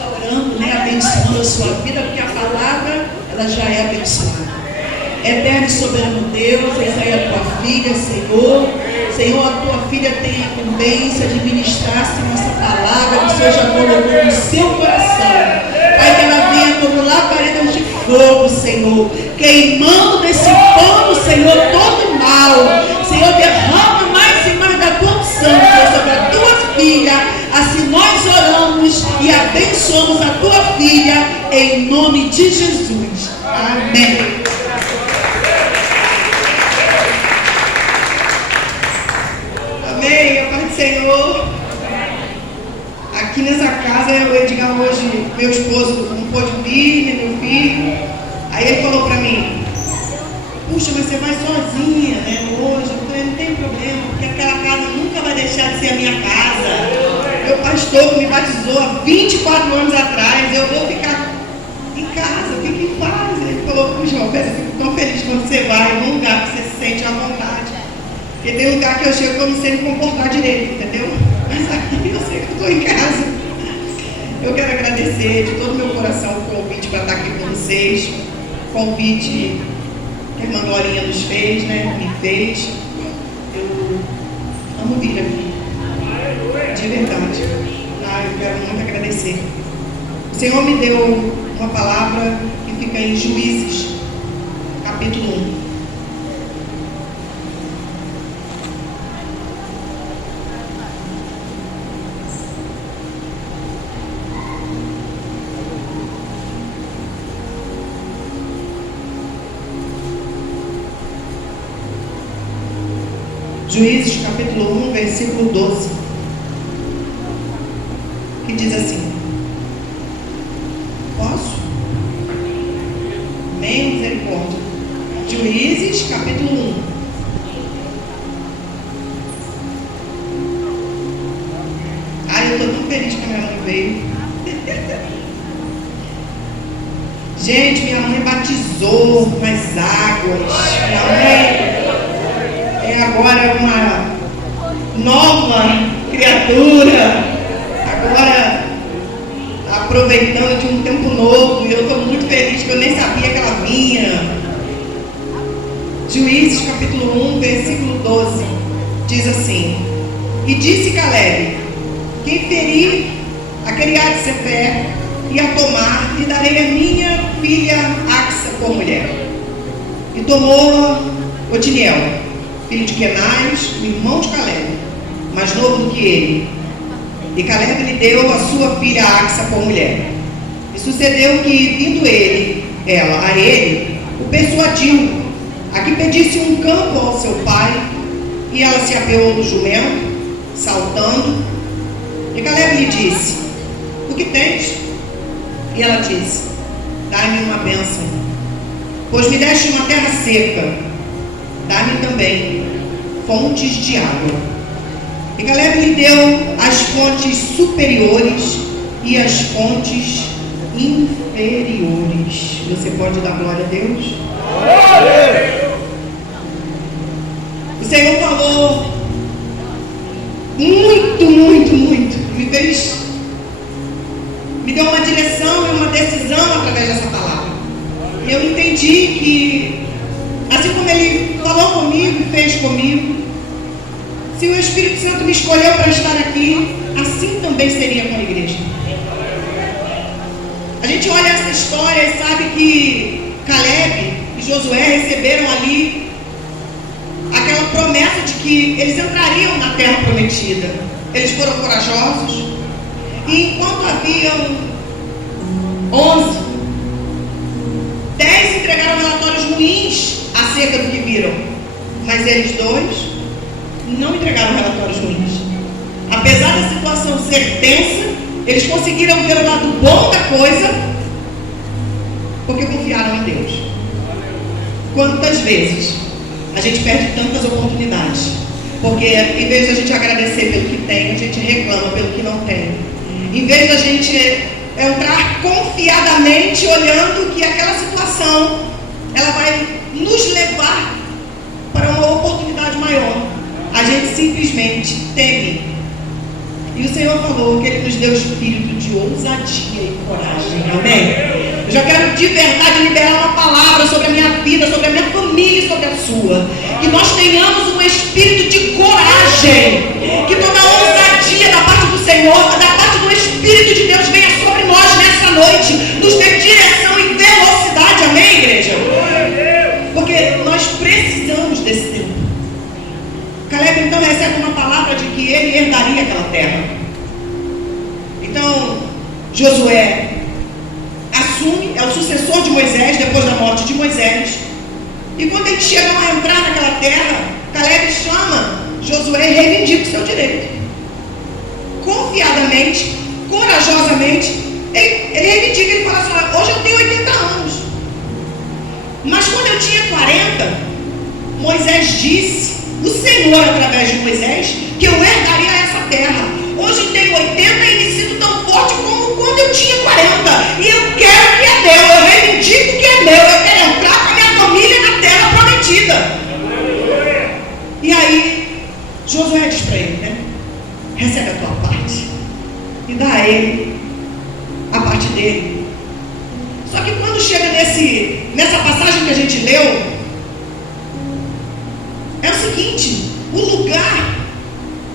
está orando, né, abençoando a sua vida, porque a palavra, ela já é abençoada. Eterno e soberano Deus, essa é a tua filha, Senhor. Senhor, a tua filha tem a incumbência de ministrar, Senhor, essa palavra que o Senhor já colocou no seu coração. Pai, que ela venha como labaredas de fogo, Senhor, queimando nesse fogo, Senhor, todo mal. Senhor, derrama mais e mais da tua unção, Senhor, sobre a tua filha. Assim nós oramos e abençoamos a tua filha, em nome de Jesus. Amém. Amém, a paz do Senhor. Aqui nessa casa, o Edgar hoje, meu esposo, não pôde vir, nem meu filho. Aí ele falou pra mim: puxa, mas você vai sozinha, né, hoje? Eu falei: não tem problema, porque aquela casa nunca vai deixar de ser a minha casa. Meu pastor que me batizou há 24 anos atrás, eu vou ficar em casa, fique em paz. Ele falou: puxa, Roberto, eu fico tão feliz quando você vai em um lugar que você se sente à vontade. Porque tem lugar que eu chego que eu não sei me comportar direito, entendeu? Mas aqui eu sei que eu estou em casa. Eu quero agradecer de todo o meu coração o convite para estar aqui com vocês. Convite que a irmã Glorinha nos fez, né? Me fez. Eu amo vir aqui. De verdade. Eu quero muito agradecer. O Senhor me deu uma palavra que fica em Juízes, capítulo 1. Juízes, capítulo 1, versículo 12, que diz assim: posso? Amém, misericórdia. Juízes, capítulo 1. Ai, eu estou tão feliz que a minha mãe veio. Gente, minha mãe batizou nas águas. Minha mãe é agora uma nova criatura, agora aproveitando de um tempo novo, e eu estou muito feliz que eu nem sabia que ela vinha. Juízes capítulo 1, versículo 12, diz assim: e disse Caleb: quem ferir aquele há de ser pé e a tomar, lhe darei a minha filha Axa por mulher. E tomou Otiniel, filho de Kenaz, o irmão de Caleb, mais novo do que ele. E Caleb lhe deu a sua filha Axa por mulher. E sucedeu que, vindo ela a ele, o persuadiu a que pedisse um campo ao seu pai, e ela se apeou do jumento, saltando. E Caleb lhe disse: o que tens? E ela disse: dá-me uma bênção, pois me deste uma terra seca, dá-me também fontes de água. E Caleb lhe deu as fontes superiores e as fontes inferiores. Você pode dar glória a Deus? O Senhor falou muito, me deu uma direção e uma decisão através dessa palavra. E eu entendi que, assim como Ele falou comigo e fez comigo, se o Espírito Santo me escolheu para estar aqui, assim também seria com a igreja. A gente olha essa história e sabe que Caleb e Josué receberam ali aquela promessa de que eles entrariam na terra prometida. Eles foram corajosos, e enquanto haviam 11, 10 entregaram relatórios ruins acerca do que viram, mas eles dois não entregaram relatórios ruins. Apesar da situação ser tensa, eles conseguiram ver o lado bom da coisa, porque confiaram em Deus. Quantas vezes a gente perde tantas oportunidades, porque em vez de a gente agradecer pelo que tem, a gente reclama pelo que não tem. Em vez de a gente entrar confiadamente, olhando que aquela situação ela vai nos levar para uma oportunidade maior, a gente simplesmente teme. E o Senhor falou que Ele nos deu espírito de de ousadia e coragem, amém? Eu já quero de verdade liberar uma palavra sobre a minha vida, sobre a minha família e sobre a sua. Que nós tenhamos um espírito de coragem, que toda ousadia da parte do Senhor, da parte do Espírito de Deus venha sobre nós nessa noite, nos dê direção e velocidade, amém, igreja? Porque nós precisamos desse tempo. Caleb então recebe uma palavra de que ele herdaria aquela terra. Então, Josué assume, é o sucessor de Moisés, depois da morte de Moisés. E quando eles chegam a entrar naquela terra, Caleb chama Josué e reivindica o seu direito. Confiadamente, corajosamente, ele reivindica, ele fala assim: olha, hoje eu tenho 80 anos. Mas quando eu tinha 40, Moisés disse, o Senhor através de Moisés, que eu herdaria essa terra. Hoje tenho 80 e me sinto tão forte como quando eu tinha 40. E eu quero que é meu, eu reivindico que é meu, eu quero entrar com a minha família na terra prometida. E aí, Josué diz para ele, né? Recebe a tua parte e dá a ele a parte dele. Só que quando chega nessa passagem que a gente leu, é o seguinte: o lugar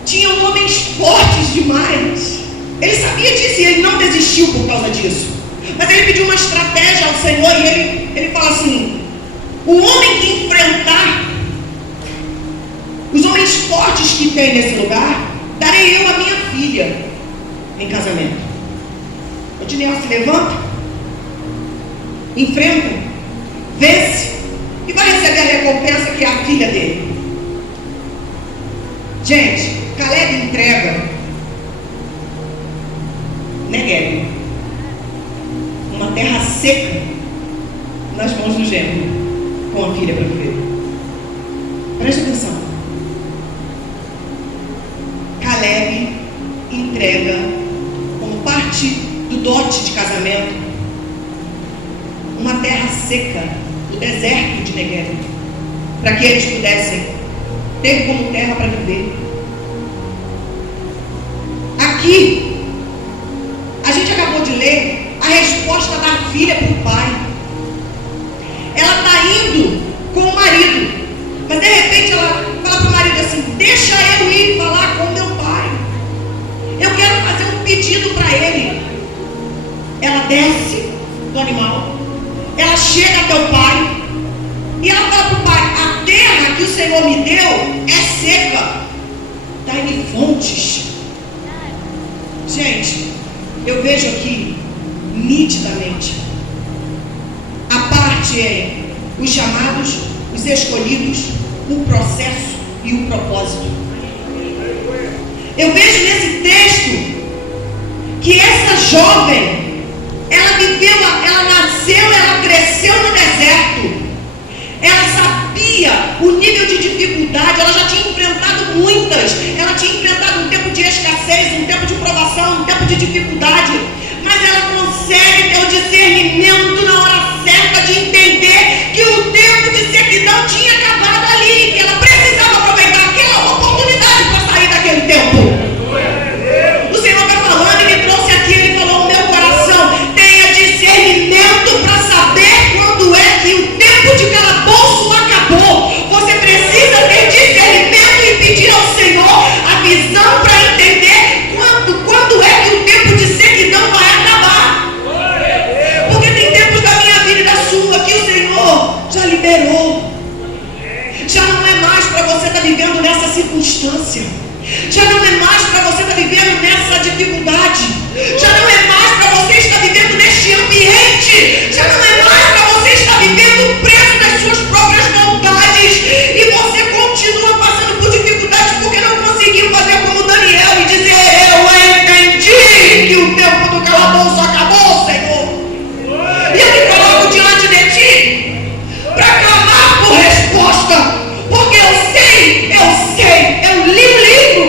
tinha homens fortes demais. Ele sabia disso e ele não desistiu por causa disso. Mas ele pediu uma estratégia ao Senhor e ele fala assim: o homem que enfrentar os homens fortes que tem nesse lugar, darei eu a minha filha em casamento. Otiniel se levanta, enfrenta, vence e vai receber a recompensa que é a filha dele. Gente, Caleb entrega Negueb, uma terra seca, nas mãos do genro, com a filha para viver. Preste atenção. Caleb entrega, como parte do dote de casamento, uma terra seca, do deserto de Negueb, para que eles pudessem ter como terra para viver. Aqui, a gente acabou de ler a resposta da filha para o pai. Ela está indo com o marido, mas de repente ela fala para o marido assim: deixa eu ir falar com meu pai, eu quero fazer um pedido para ele. Ela desce do animal, ela chega até o pai e ela fala para o pai: a terra que o Senhor me deu é seca, dai-me fontes. Gente, eu vejo aqui nitidamente a parte é os chamados, os escolhidos, o processo e o propósito. Eu vejo nesse texto que essa jovem, ela viveu, ela nasceu, ela cresceu no deserto. Ela sabia o nível de dificuldade, ela já tinha enfrentado muitas. Ela tinha enfrentado um tempo de escassez, um tempo de provação, um tempo de dificuldade. Mas ela consegue ter o discernimento na hora certa de entender que o tempo de sequidão tinha acabado ali, que ela precisava aproveitar aquela oportunidade para sair daquele tempo. O Senhor está falando e me trouxe aqui, Ele falou no meu coração: tenha discernimento para saber quando é que o tempo de calabouço acabou. Você precisa ter discernimento e pedir ao Senhor a visão para entender quando é que o tempo de sequidão vai acabar. Porque tem tempos da minha vida e da sua que o Senhor já liberou. Já não é mais para você estar vivendo nessa circunstância. Já não é mais para você estar vivendo nessa dificuldade. Já não é mais para você estar vivendo neste ambiente. Já não é mais para você estar vivendo preso das suas próprias vontades. E você continua passando por dificuldades porque não conseguiu fazer como Daniel e dizer: eu entendi que o tempo do calabouço acabou, Senhor. E eu me coloco diante de Ti para clamar por resposta. Porque eu li o livro.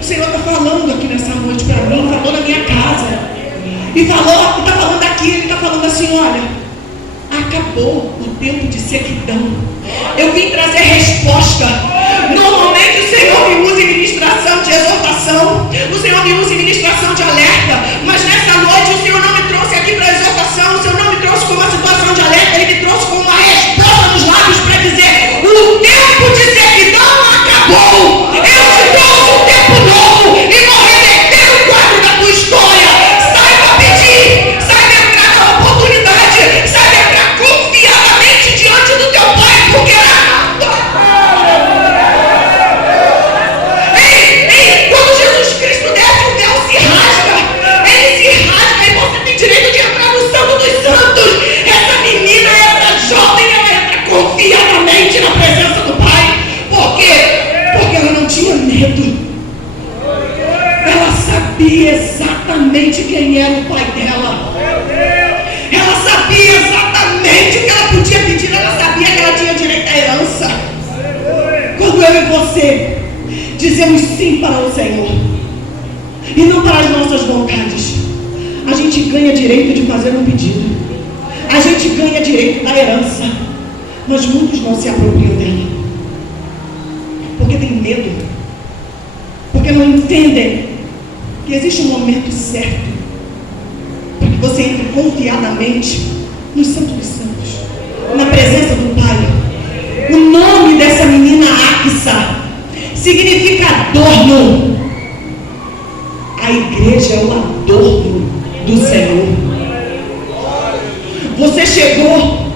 O Senhor está falando aqui nessa noite para mim, falou na minha casa. E está falando aqui, Ele está falando assim: olha, acabou o tempo de sequidão. Eu vim trazer resposta. Normalmente o Senhor me usa em ministração de exortação, o Senhor me usa em ministração de alerta, mas nessa noite o Senhor não me trouxe aqui para exortação, o Senhor não me trouxe com uma situação de alerta, Ele me trouxe com uma resposta nos lábios para dizer: o tempo de sequidão acabou, eu te trouxe um tempo novo e vou reverter o quadro da tua história. Saiba pedir, saiba entrar na oportunidade, saiba entrar confiadamente diante do teu Pai, porque quando Jesus Cristo desce, o véu se rasga, ele se rasga e você tem direito de entrar no Santo dos Santos. Essa menina, essa jovem, ela entra confiadamente na presença do Pai. Por quê? Porque ela não tinha medo. Ela sabia exatamente quem era o pai dela. Ela sabia exatamente o que ela podia pedir. Ela sabia que ela tinha direito à herança. Quando eu e você dizemos sim para o Senhor e não para as nossas vontades, a gente ganha direito de fazer um pedido, a gente ganha direito da herança, mas muitos não se apropriam dela, porque tem medo, porque não entendem que existe um momento certo para que você entre confiadamente no Santo dos Santos, na presença do Pai. O nome dessa menina Axa significa adorno. A igreja é o adorno do Senhor. Você chegou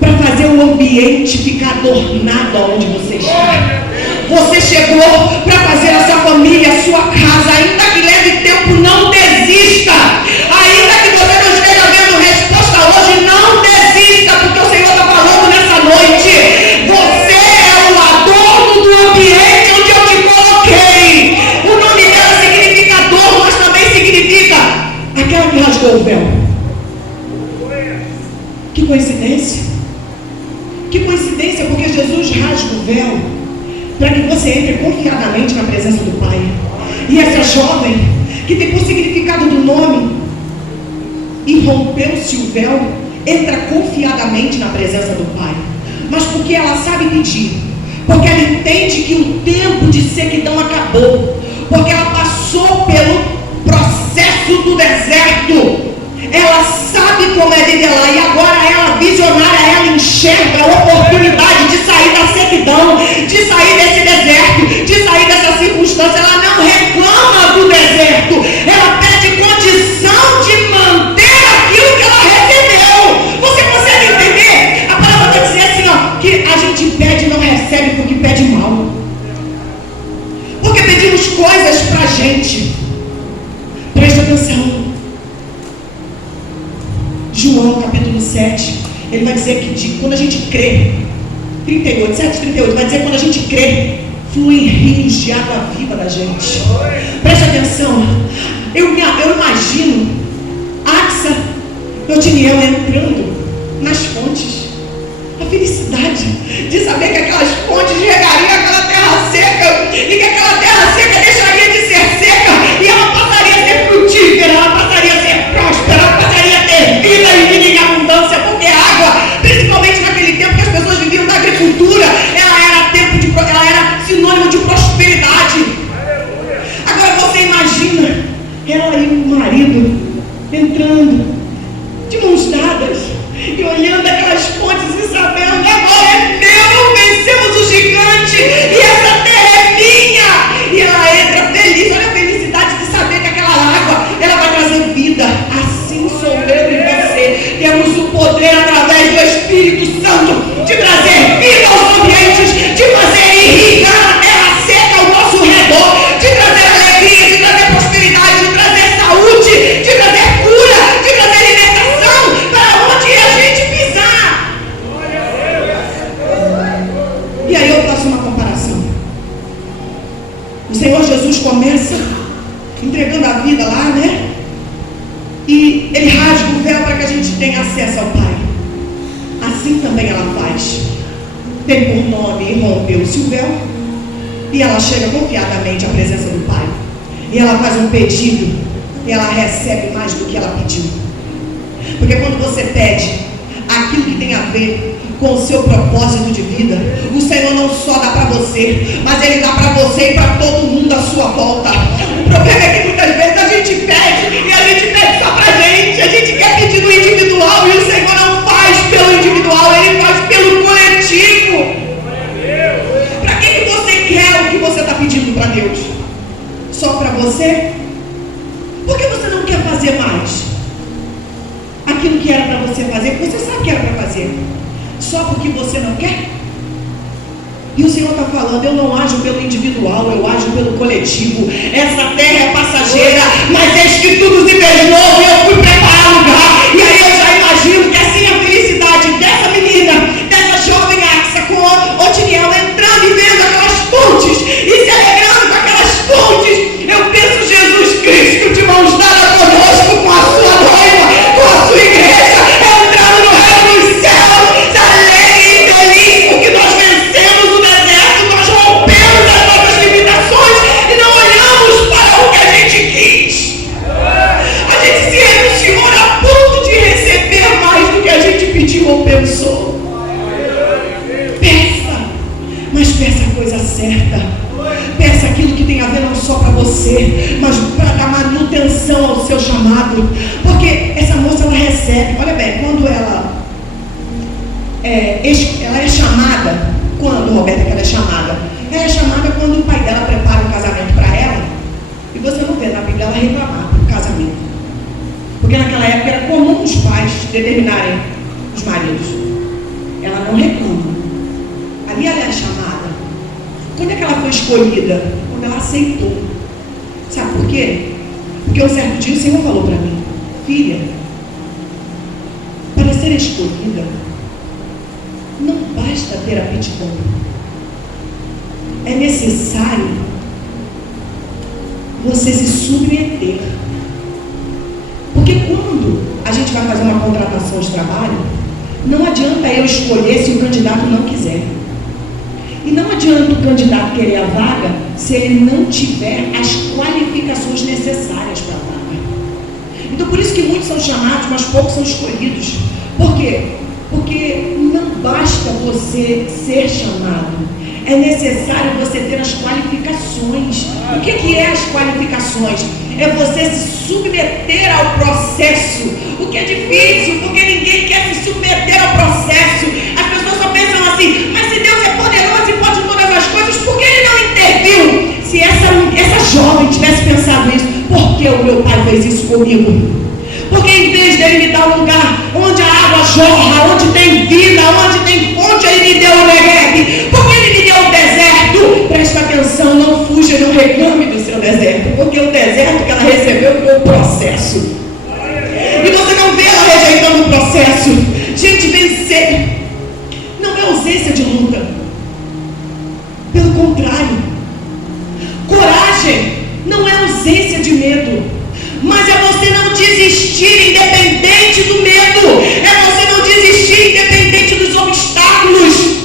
para fazer o ambiente ficar adornado onde você está. Você chegou para fazer a sua família, a sua casa, ainda que leve tempo, não desista. Ainda que você não esteja vendo resposta hoje, não desista, porque o Senhor está falando nessa noite. Você é o adorno do ambiente onde eu te coloquei. O nome dela significa adorno, mas também significa aquela que rasgou o véu. Que coincidência. Que coincidência, porque Jesus rasga o véu para que você entre confiadamente na presença do Pai. E essa jovem, que tem por significado do nome, e rompeu-se o véu, entra confiadamente na presença do Pai. Mas porque ela sabe pedir, porque ela entende que o tempo de sequidão acabou, porque ela passou pelo processo do deserto. Ela sabe como é viver lá, e agora ela, visionária, ela enxerga a oportunidade de sair da sequidão, de sair desse deserto, de sair dessa circunstância. Ela não reclama do deserto, ela pede condição de manter aquilo que ela recebeu. Você consegue entender? A palavra vai dizer assim, ó, que a gente pede e não recebe porque pede mal, porque pedimos coisas pra gente. Presta atenção. João capítulo 7, ele vai dizer que quando a gente crê, 38, 7, 38, vai dizer que quando a gente crê, fluem rios de água viva da gente. Preste atenção, eu imagino Axa e Otiniel entrando nas fontes, a felicidade de saber que aquelas fontes regariam aquela terra seca, e que aquela terra seca deixaria de ser seca, e ela passaria a ser frutífera, ela passaria a ser próspera, ela passaria a ter vida e vida em abundância, porque a água, principalmente naquele tempo que as pessoas viviam da agricultura, ela era sinônimo de prosperidade. Agora você imagina ela e o marido entrando de mãos dadas e olhando aquelas fontes e sabendo: agora é meu, vencemos o gigante e essa terra é minha. E ela entra feliz. Olha a felicidade de saber que aquela água, ela vai trazer vida. Assim sou eu e você. Temos o poder através do Espírito Santo de trazer vida aos ambientes, de fazer irrigar a terra seca ao nosso redor, de trazer alegria, de trazer prosperidade, de trazer saúde, de trazer cura, de trazer libertação para onde a gente pisar. E aí eu faço uma comparação. O Senhor Jesus começa entregando a vida lá, né? E Ele rasga o véu para que a gente tenha acesso ao Pai. Assim também ela faz. Tem por nome e rompeu-se o véu, e ela chega confiadamente à presença do Pai. E ela faz um pedido, e ela recebe mais do que ela pediu. Porque quando você pede aquilo que tem a ver com o seu propósito de vida. O Senhor não só dá para você, mas Ele dá para você e para todo mundo à sua volta. O problema é que muitas vezes a gente pede e a gente pede só para a gente quer pedir no individual e o Senhor não faz pelo individual, Ele faz pelo coletivo. Para que você quer o que você está pedindo para Deus? Só para você? Por que você não quer fazer mais aquilo que era para você fazer, que você sabe que era para fazer? Só porque você não quer? E o Senhor está falando, eu não ajo pelo individual, eu ajo pelo coletivo. Essa terra é passageira, mas eis que tudo se fez novo e eu fui preparar lugar. E aí eu já imagino que assim a felicidade dessa menina, dessa jovem Axa com Otiniel entrando e vendo aquelas fontes e se alegrando com aquelas fontes. Eu penso Jesus Cristo de mãos dadas conosco, com a sua noiva, com a sua igreja, entrando no reino dos céus, alegre e feliz, porque nós vencemos o deserto, nós rompemos as nossas limitações e não olhamos para o que a gente quis. A gente se emocionou a ponto de receber mais do que a gente pediu ou pensou. Peça, mas peça a coisa certa. Peça aquilo que tem a ver não só para você, mas para dar manutenção ao seu chamado. Porque essa moça, ela recebe, olha bem, quando ela é chamada, quando, Roberta, que ela é chamada? Ela é chamada quando o pai dela prepara um casamento para ela, e você não vê na Bíblia ela reclamar do casamento. Porque naquela época era comum os pais determinarem os maridos. Ela não reclama. Ali ela é chamada. Quando é que ela foi escolhida? Quando ela aceitou. Sabe por quê? Porque um certo dia o Senhor falou para mim: filha, para ser escolhida, não basta ter aptidão. É necessário você se submeter. Porque quando a gente vai fazer uma contratação de trabalho, não adianta eu escolher se o candidato não quiser. E não adianta o candidato querer a vaga se ele não tiver as qualificações necessárias para a vaga. Então por isso que muitos são chamados, mas poucos são escolhidos. Por quê? Porque não basta você ser chamado, é necessário você ter as qualificações. O que é as qualificações? É você se submeter ao processo. O que é difícil, porque ninguém quer se submeter ao processo. As pessoas só pensam assim: mas se Deus é poderoso e pode todas as coisas, por que Ele não interviu? Se essa jovem tivesse pensado isso, por que o meu pai fez isso comigo? Porque em vez dele me dar um lugar onde a água jorra, onde tem vida, onde tem fonte, Ele me deu o Negev. Porque Ele me deu o deserto. Presta atenção, não fuja, não reclame do seu deserto. Porque o deserto que ela recebeu foi o processo. E você não vê ela rejeitando o processo. Gente, vencer não é ausência de luta. Pelo contrário. Coragem não é ausência de medo. Mas é você não desistir independente do medo. É você não desistir independente dos obstáculos.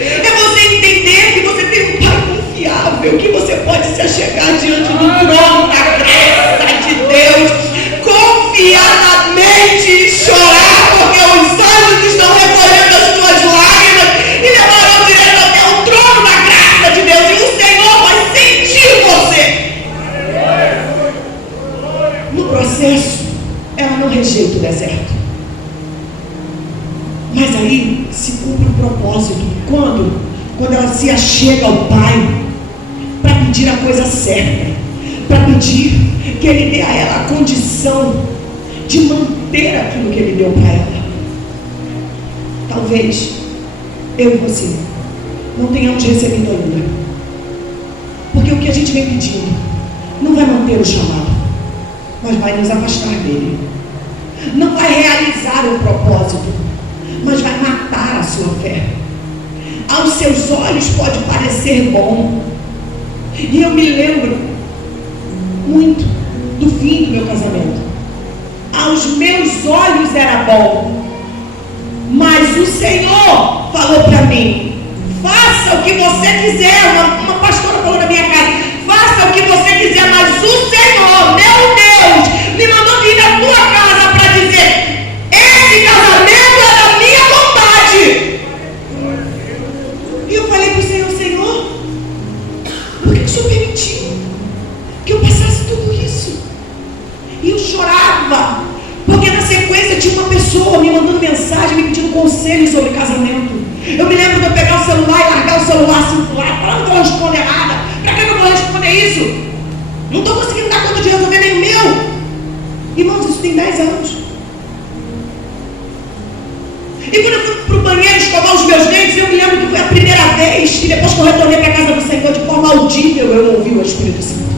É você entender que você tem um Pai confiável, que você pode se achegar diante do trono da graça de Deus, confiadamente e chorar, porque os anjos estão recolhendo as tuas lágrimas e levarão direto até o trono da graça de Deus, e o Senhor vai sentir você. No processo, ela não rejeita o deserto. Mas aí se cumpre o propósito. Quando ela se achega ao Pai para pedir a coisa certa, para pedir que Ele dê a ela a condição de manter aquilo que Ele deu para ela. Talvez eu e você não tenhamos recebido ainda, porque o que a gente vem pedindo não vai manter o chamado, mas vai nos afastar dele. Não vai realizar o propósito, mas vai matar a sua fé. Aos seus olhos pode parecer bom. E eu me lembro muito do fim do meu casamento. Aos meus olhos era bom, mas o Senhor falou para mim: faça o que você quiser. Uma pastora falou na minha casa: faça o que você quiser, mas o Senhor, meu Deus, me mandou vir na tua casa para dizer: esse casamento é da minha vontade. orava, porque na sequência tinha uma pessoa me mandando mensagem, me pedindo conselho sobre casamento. Eu me lembro de eu pegar o celular e largar o celular assim pro lado, falando que eu vou responder nada. Para que eu vou responder isso? Não estou conseguindo dar conta de resolver nem o meu. Irmãos, isso tem 10 anos. E quando eu fui para o banheiro escovar os meus dentes, eu me lembro que foi a primeira vez que depois que eu retornei para a casa do Senhor, de forma audível, eu ouvi o Espírito Santo.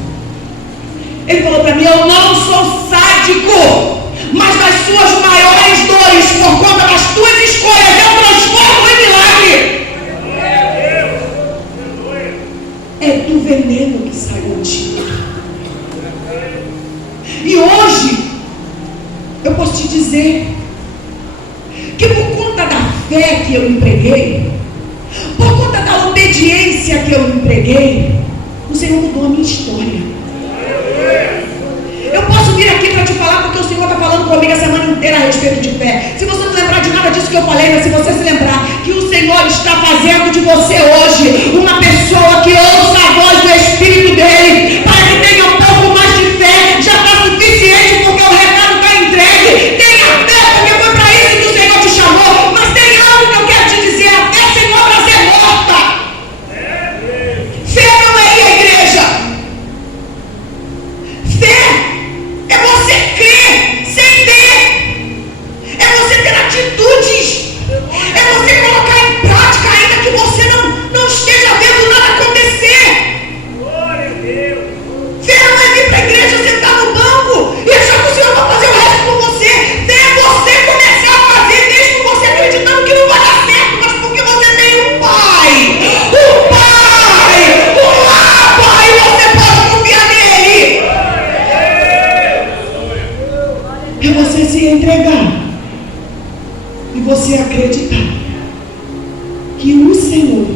Ele falou para mim: eu não sou sádico, mas nas suas maiores dores, por conta das tuas escolhas, eu transformo em milagre. É do veneno que saiu de ti. E hoje, eu posso te dizer que por conta da fé que eu empreguei, por conta da obediência que eu empreguei, o Senhor mudou a minha história. Eu posso vir aqui para te falar porque o Senhor está falando comigo a semana inteira a respeito de fé. Se você não lembrar de nada disso que eu falei, mas se você se lembrar que o Senhor está fazendo de você hoje uma pessoa que ouça a voz do Espírito dele, para que tenha um pouco mais de fé, já está suficiente, porque o recado está entregue. Tenha fé, porque foi para isso que o Senhor te chamou. Mas tem algo que eu quero te dizer: a fé sem obras é morta. Fé não é ir à igreja. Fé é você crer sem ver. É você ter atitudes. É você colocar em prática, ainda que você não esteja vendo nada acontecer. Glória a Deus. Fé não é vir para a igreja, sentar no banco e achar que o Senhor vai fazer o resto por você. Fé é você começar a fazer, mesmo você acreditando que não vai dar certo, mas porque você tem um Pai. Um Pai! Um Pai! E você pode confiar nele. É você se entregar e você acreditar que o Senhor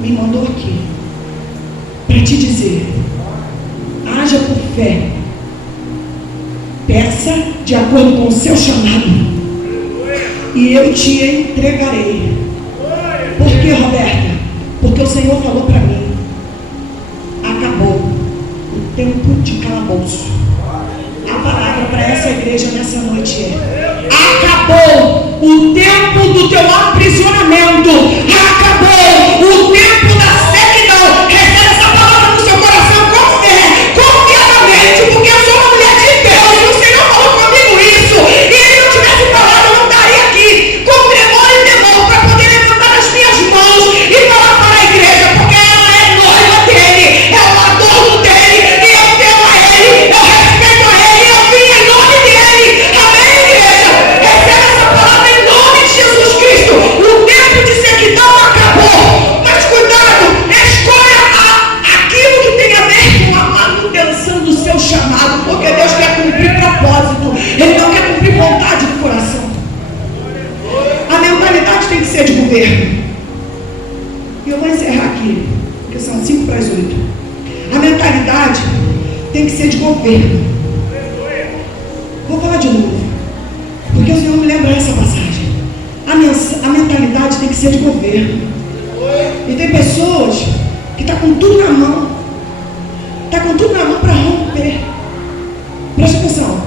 me mandou aqui para te dizer: haja por fé, peça de acordo com o seu chamado e eu te entregarei. Por que, Roberta? Porque o Senhor falou para mim: acabou o tempo de calabouço. A palavra para essa igreja nessa noite é: acabou o tempo do teu aprisionamento. Acabou o tempo da sequidão. Recebe essa palavra no seu coração com fé, confiadamente, porque eu sou uma mulher de Deus e o Senhor falou comigo isso. E ele não tivesse falado, eu não estaria aqui com tremor e temor para poder levantar as minhas mãos e falar para a igreja, porque ela é noiva dele, é o adorno dele, e eu temo a ele, eu respeito a ele, eu vim em nome dele. Amém, igreja? Recebe essa palavra em nome de Jesus Cristo. O tempo de sequidão acabou, mas cuidado, escolha aquilo que tem a ver com a manutenção do seu chamado, porque Deus quer cumprir propósito, ele não quer cumprir vontade do coração. A mentalidade tem que ser de governo. E eu vou encerrar aqui, porque são 7:55. A mentalidade tem que ser de governo. Vou falar de novo, porque o Senhor me lembra essa passagem. A mentalidade tem que ser de governo. E tem pessoas que estão com tudo na mão. Está com tudo na mão para romper. Presta atenção.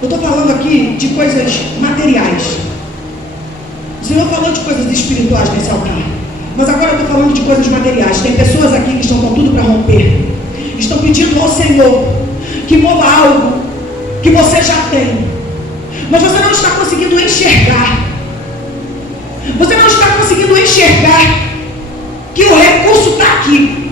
Eu estou falando aqui de coisas materiais. O Senhor falou de coisas espirituais nesse altar. Mas agora eu estou falando de coisas materiais. Tem pessoas aqui que estão com tudo para romper. Estão pedindo ao Senhor que mova algo que você já tem. Mas você não está conseguindo enxergar. Você não está conseguindo enxergar que o recurso está aqui.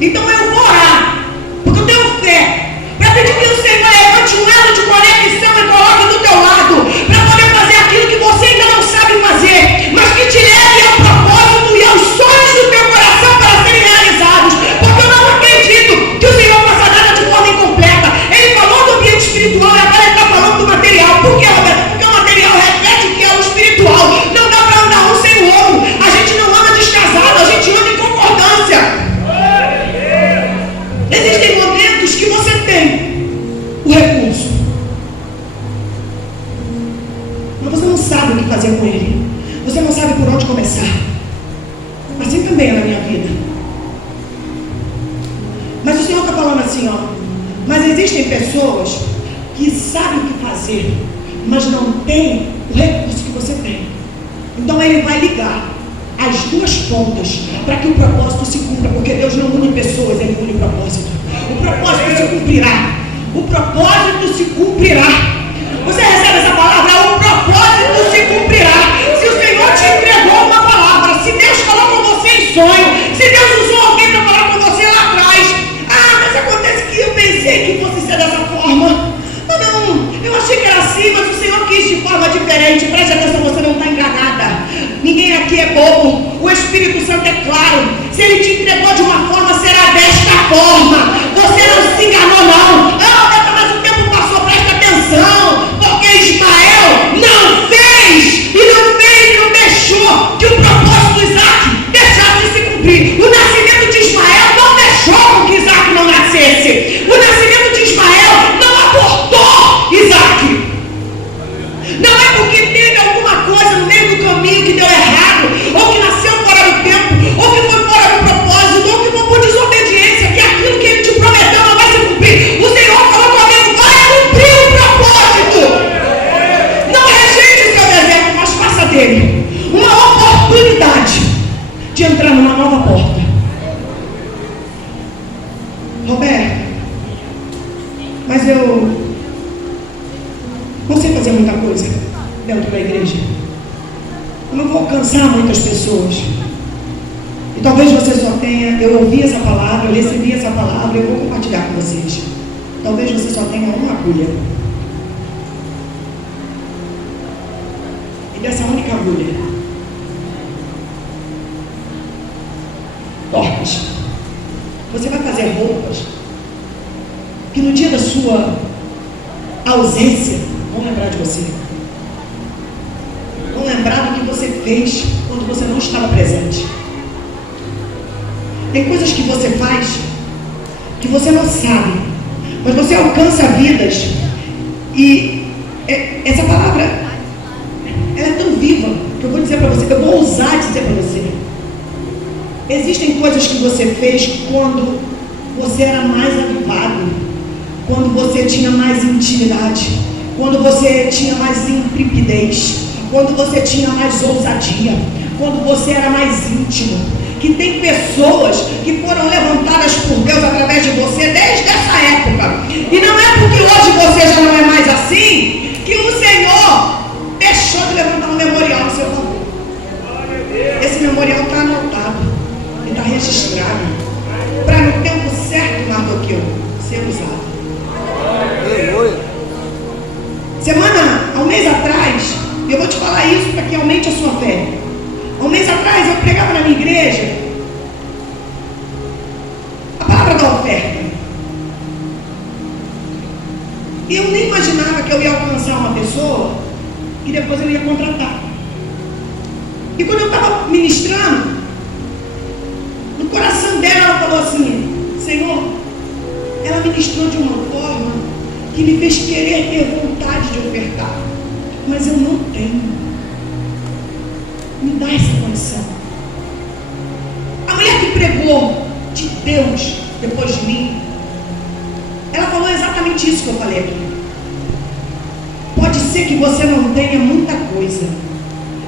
Então eu vou orar, porque eu tenho fé, para pedir que o Senhor levante um elo de conexão e coloque do teu lado, para poder fazer aquilo que você ainda não sabe fazer, mas que te leve ao propósito e aos sonhos do teu coração para serem realizados. Porque eu não acredito que o Senhor faça nada de forma incompleta. Ele falou do ambiente espiritual e agora ele está falando do material. Por quê, Roberto? Porque o material reflete o que é o espiritual. Não dá para andar um sem o outro. A gente não anda descasado, a gente anda em concordância. Existem momentos que você tem o recurso, mas você não sabe o que fazer com ele. Você não sabe por onde começar. Assim também é na minha vida. Mas o Senhor está falando assim, ó: Mas existem pessoas que sabem o que fazer, mas não tem o recurso que você tem. Então ele vai ligar as duas pontas para que o propósito se cumpra, porque Deus não une pessoas, Ele une o propósito. O propósito se cumprirá. O propósito se cumprirá. Você recebe essa palavra? O propósito se cumprirá. Se o Senhor te entregou uma palavra, se Deus falou com você em sonho, se Deus usou alguém para falar com você lá atrás, mas acontece que eu pensei que fosse ser dessa forma. Não, eu achei que era assim, mas o Senhor quis de forma diferente. Preste atenção, você não está enganada. Ninguém aqui é bobo. O Espírito Santo é claro. Se Ele te entregou de uma forma, será desta forma. Você não se enganou, não. Mas o tempo passou, presta atenção. Porque Ismael não fez e não deixou que o propósito de Isaac deixasse de se cumprir. O nascimento de Ismael não deixou que Isaac não nascesse. O nascimento de Ismael não abortou Isaac. Não é porque teve alguma coisa no meio do caminho que deu errado, ou que nasceu fora do tempo, ou que foi fora do propósito, ou que foi por desobediência, que aquilo que Ele te prometeu não vai se cumprir. O Senhor falou comigo, vai cumprir o propósito. Não rejeite o seu deserto, mas faça dele uma oportunidade de entrar numa nova porta. Roberto, mas eu não sei fazer muita coisa dentro da igreja. Eu não vou alcançar muitas pessoas. E talvez você só tenha, eu ouvi essa palavra, eu recebi essa palavra, eu vou compartilhar com vocês. Talvez você só tenha uma agulha. E dessa única agulha, Dorcas, você vai fazer roupas que no dia da sua ausência vão lembrar de você. Vão lembrar do que você fez quando você não estava presente. Tem coisas que você faz que você não sabe, mas você alcança vidas. E essa palavra, ela é tão viva que eu vou dizer para você, eu vou ousar dizer para você. Existem coisas que você fez quando você era mais avivado, quando você tinha mais intimidade, quando você tinha mais intrepidez, quando você tinha mais ousadia, quando você era mais íntimo. Que tem pessoas que foram levantadas por Deus através de você desde essa época. E não é porque hoje você já não é mais assim que o Senhor deixou de levantar um memorial no seu favor. Esse memorial está anotado, ele está registrado, para no tempo certo, Mardoqueu, ser usado. Há um mês atrás, eu vou te falar isso para que aumente a sua fé. Há um mês atrás eu pregava na minha igreja a palavra da oferta. E eu nem imaginava que eu ia alcançar uma pessoa e depois eu ia contratar. E quando eu estava ministrando, no coração dela ela falou assim: Senhor, ela ministrou de uma forma que me fez querer ter vontade de ofertar, mas eu não tenho. Me dá essa condição. A mulher que pregou de Deus depois de mim, ela falou exatamente isso que eu falei aqui. Pode ser que você não tenha muita coisa,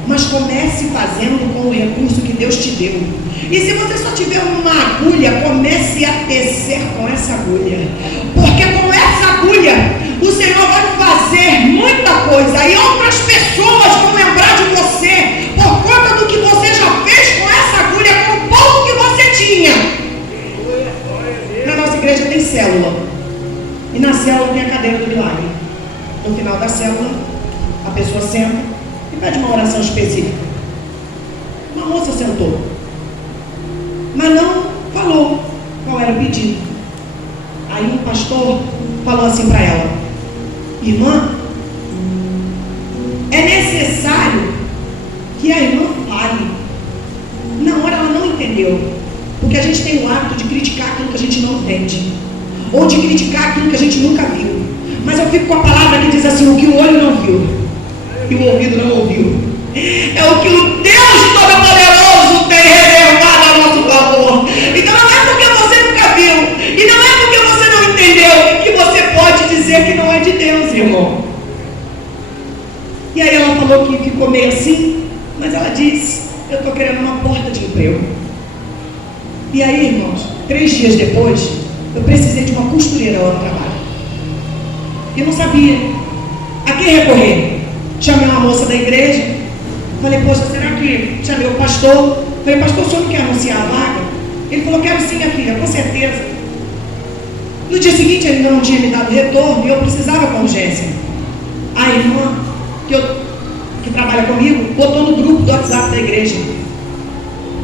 mas comece fazendo com o recurso que Deus te deu. E se você só tiver uma agulha, comece a tecer com essa agulha, porque com essa agulha o Senhor vai fazer muita coisa e outras pessoas vão lembrar de você por conta do que você já fez com essa agulha, com o pouco que você tinha. Na nossa igreja tem célula, e na célula tem a cadeira do milagre. No final da célula, a pessoa senta e pede uma oração específica. Uma moça sentou, mas não falou qual era o pedido. Aí um pastor falou assim para ela: irmã, é necessário que a irmã fale. Na hora ela não entendeu, porque a gente tem o hábito de criticar aquilo que a gente não entende, ou de criticar aquilo que a gente nunca viu. Mas eu fico com a palavra que diz assim: o que o olho não viu e o ouvido não ouviu, é o que o Deus Todo-Poderoso tem reservado a nosso favor. Então não é porque você nunca viu, e não é porque você não entendeu, que de Deus, irmão. E aí ela falou que ficou meio assim, mas ela disse: eu estou querendo uma porta de emprego. E aí, irmãos, 3 dias depois, eu precisei de uma costureira lá no trabalho. E eu não sabia a quem recorrer. Chamei uma moça da igreja. Falei: poxa, será que... Chamei o pastor. Falei: pastor, o senhor não quer anunciar a vaga? Ele falou: quero sim, minha filha, com certeza. No dia seguinte ele não tinha me dado retorno e eu precisava com urgência. A irmã que trabalha comigo botou no grupo do WhatsApp da igreja: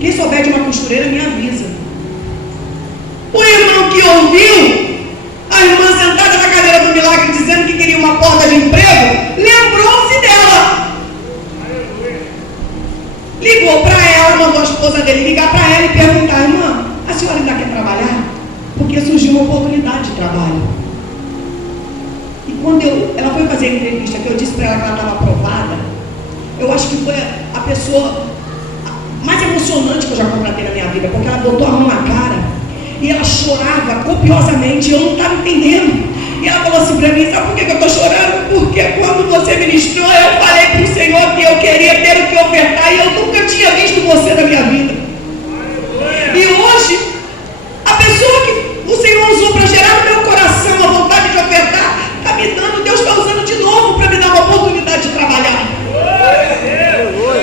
quem souber de uma costureira me avisa. O irmão que ouviu a irmã sentada na cadeira do milagre dizendo que queria uma porta de emprego, lembrou-se dela. Ligou para ela, mandou a esposa dele ligar para ela e perguntar: irmã, a senhora ainda quer trabalhar? Porque surgiu uma oportunidade de trabalho. E quando ela foi fazer a entrevista, que eu disse para ela que ela estava aprovada, eu acho que foi a pessoa mais emocionante que eu já contratei na minha vida, porque ela botou a mão na cara e ela chorava copiosamente, e eu não estava entendendo. E ela falou assim para mim: sabe por que eu estou chorando? Porque quando você ministrou, eu falei para o Senhor que eu queria ter o que ofertar, e eu nunca tinha visto você na minha vida. E hoje, a pessoa que o Senhor usou para gerar no meu coração a vontade de ofertar, está me dando, Deus está usando de novo para me dar uma oportunidade de trabalhar.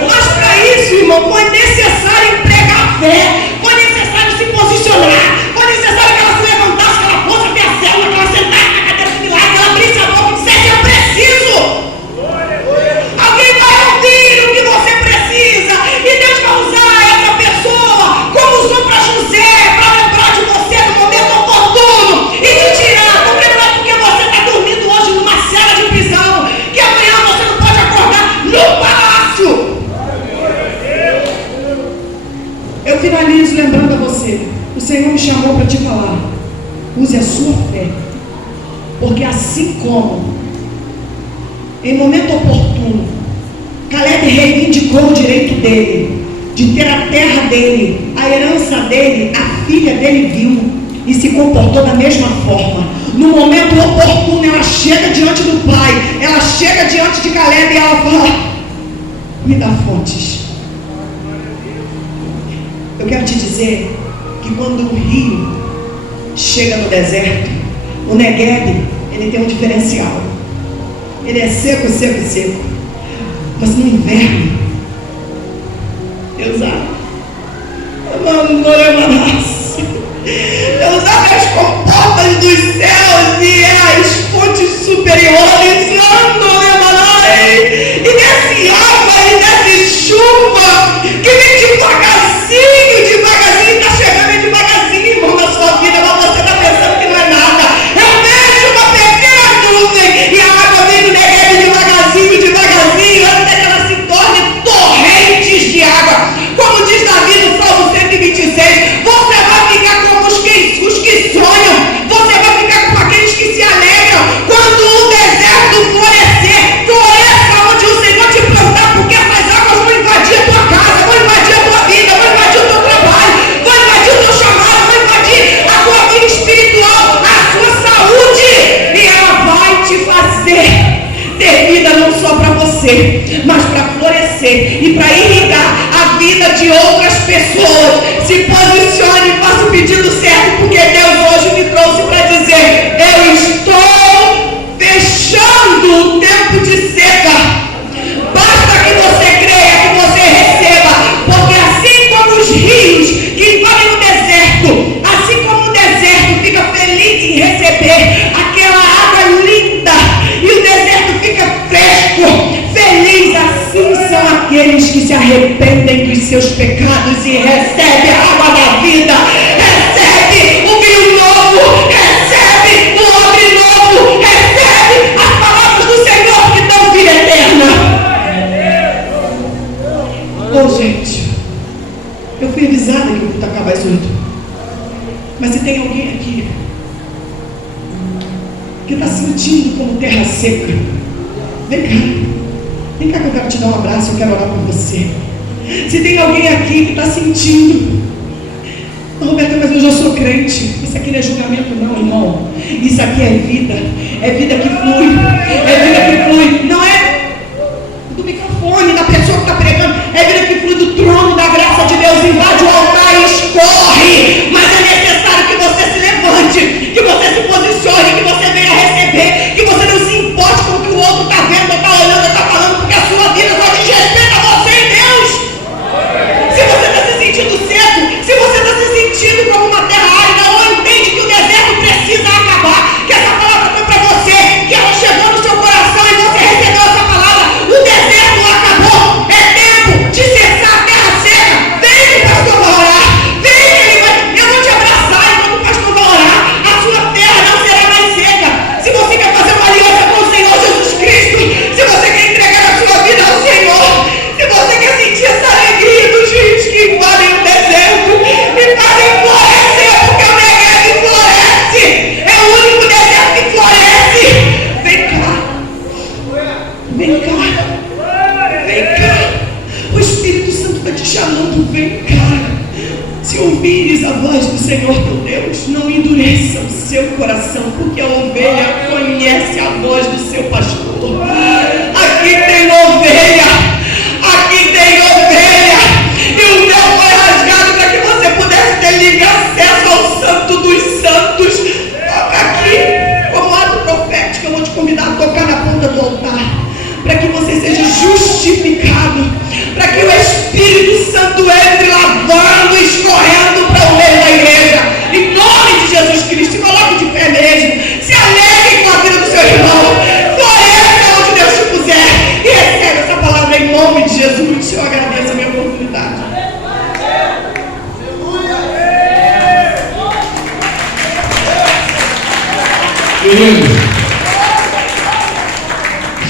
Mas para isso, irmão, foi necessário empregar fé, foi necessário se posicionar, foi necessário que ela se levantasse, que ela fosse até a célula, que ela sentasse na cadeira do milagre, que ela abrisse a boca e dissesse: eu preciso. Alguém vai ouvir o que você precisa, e Deus vai usar essa pessoa como usou para José, para lembrar de você no momento oportuno e te tirar, porque não é porque você está dormindo hoje numa cela de prisão que amanhã você não pode acordar no palácio. Eu finalizo lembrando a você: o Senhor me chamou para te falar, use a sua fé, porque assim como em momento oportuno Caleb reivindicou o direito dele de ter a terra dele, a herança dele, a filha dele viu e se comportou da mesma forma. No momento oportuno ela chega diante do pai, ela chega diante de Caleb e ela fala: me dá fontes. Eu quero te dizer que quando o rio chega no deserto, o Negueb, ele tem um diferencial. Ele é seco, seco, seco. Mas no inverno, Deus as comportas dos céus e as fontes superiores, e desce água e desce chuva, que vem devagarzinho, está chegando devagarzinho, irmão, na sua vida, mas você está pensando que não é nada. Eu vejo uma pequena nuvem e a água vem do Negueb devagarzinho, até que ela se torne torrentes de água. Como diz Davi no Salmo 126, você vai ficar como os que sonham, você vai ficar como aqueles que se alegram. Quando o deserto florescer, floresça onde o Senhor te plantar, porque essas águas vão invadir a tua casa, vão invadir a tua vida, vão invadir o teu trabalho, vão invadir o teu chamado, vão invadir a tua vida espiritual, a sua saúde, e ela vai te fazer ter vida não só para você, mas para florescer e para irrigar a vida de outras pessoas. Se posicione e faça o pedido certo, porque Deus hoje me trouxe para dizer: eu estou fechando o tempo de seca. Basta que você creia, que você receba, porque assim como os rios que invadem o deserto, assim como o deserto fica feliz em receber aquela água linda e o deserto fica fresco, feliz, assim são aqueles que se arrependem dos seus pecados e recebem a água da vida, recebe o vinho novo, recebe o odre novo, recebe as palavras do Senhor que dão vida eterna. Oh, gente, eu fui avisada que o culto acaba às 8, mas se tem alguém aqui que está sentindo como terra seca, vem cá que eu quero te dar um abraço, eu quero orar por você. Se tem alguém aqui que está sentindo: Roberta, mas eu já sou crente. Isso aqui não é julgamento não, irmão. Isso aqui é vida que flui, é vida que flui, não é do microfone, da pessoa que está pregando, é vida que flui do trono da graça de Deus, invade o altar e escorre, mas é necessário que você se levante, que você se posicione, que você venha receber, que você não se importe com o que o outro está vendo, está olhando, está falando, porque a sua vida só diz respeito a você e Deus. Se você está se sentindo seco, se você está se sentindo como uma terra árida, ou entende que o deserto precisa acabar, que essa palavra foi para você, que ela chegou no seu coração e você recebeu essa palavra, o deserto acabou, é tempo de cessar a terra seca. Vem que o pastor vai orar, vem que eu vou te abraçar enquanto o pastor vai orar, a sua terra não será mais seca. Se você quer fazer uma aliança com o Senhor Jesus Cristo, se você quer entregar a sua vida ao Senhor, se você quer sentir essa alegria dos rios que invadem o deserto e fazem florescer, porque o Negev floresce, é o único deserto que floresce. Vem cá, vem cá, vem cá, o Espírito Santo está te chamando, vem cá. Se ouvires a voz do Senhor teu Deus, não endureça o seu coração, porque a ovelha conhece a voz do seu pastor. Aqui tem ovelha, aqui tem ovelha, e o véu foi rasgado para que você pudesse ter livre acesso ao Santo dos Santos. Toca aqui, como ato profético, eu vou te convidar a tocar na ponta do altar, para que você seja justificado, para que o Espírito Santo entre lavando, escorrendo para o meio da igreja, em nome de Jesus Cristo. Coloque de pé mesmo, se alegre com a vida do seu irmão, floresça onde Deus te puser, e recebe essa palavra em nome de Jesus. Eu agradeço a minha oportunidade. Queridos,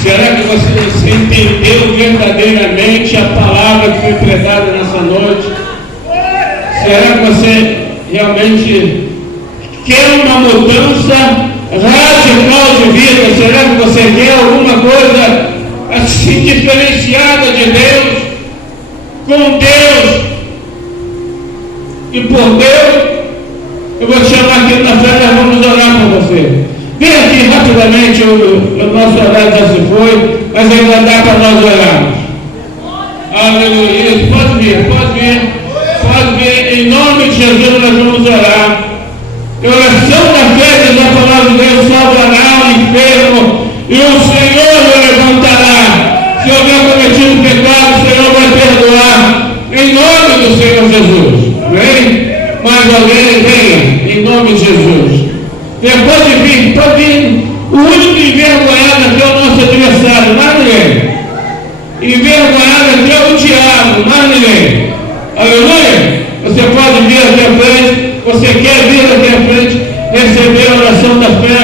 será que você entendeu verdadeiramente a palavra que foi pregada nessa noite? Será que você realmente quer uma mudança radical de vida? Será que você quer alguma coisa assim diferenciada de Deus? Com Deus e por Deus? Eu vou te chamar aqui na frente e vamos orar por você. Vem aqui rapidamente, o nosso horário já se foi, mas ainda dá para nós orarmos. Aleluia. Pode vir, em nome de Jesus nós vamos orar. A oração da fé diz a palavra de Deus, salvará o enfermo e o Senhor o levantará. Se houver cometido pecado, o Senhor vai perdoar, em nome do Senhor Jesus. Amém? Mais alguém, venha, em nome de Jesus. Pode vir. O único envergonhado aqui é o nosso adversário, mais ninguém. Envergonhado aqui é o diabo, mais ninguém. Aleluia! Você pode vir aqui à frente, você quer vir aqui à frente, receber a oração da fé,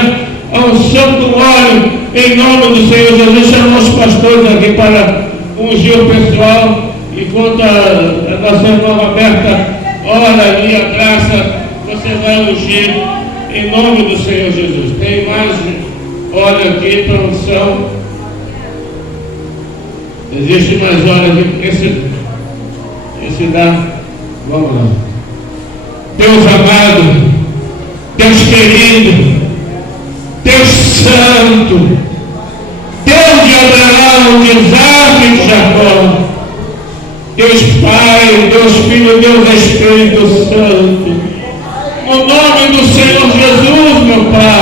a unção do óleo, em nome do Senhor Jesus. Chama os pastores aqui para ungir o pessoal, enquanto a nossa irmã Roberta ora ali a graça, você vai ungir em nome do Senhor Jesus. Tem mais óleo aqui para unção. Existe mais óleo aqui. Esse dá. Vamos lá. Deus amado, Deus querido, Deus santo, Deus de Abraão, de Isaac e de Jacó, Deus Pai, Deus Filho, Deus Espírito Santo, no nome do Senhor Jesus, meu Pai.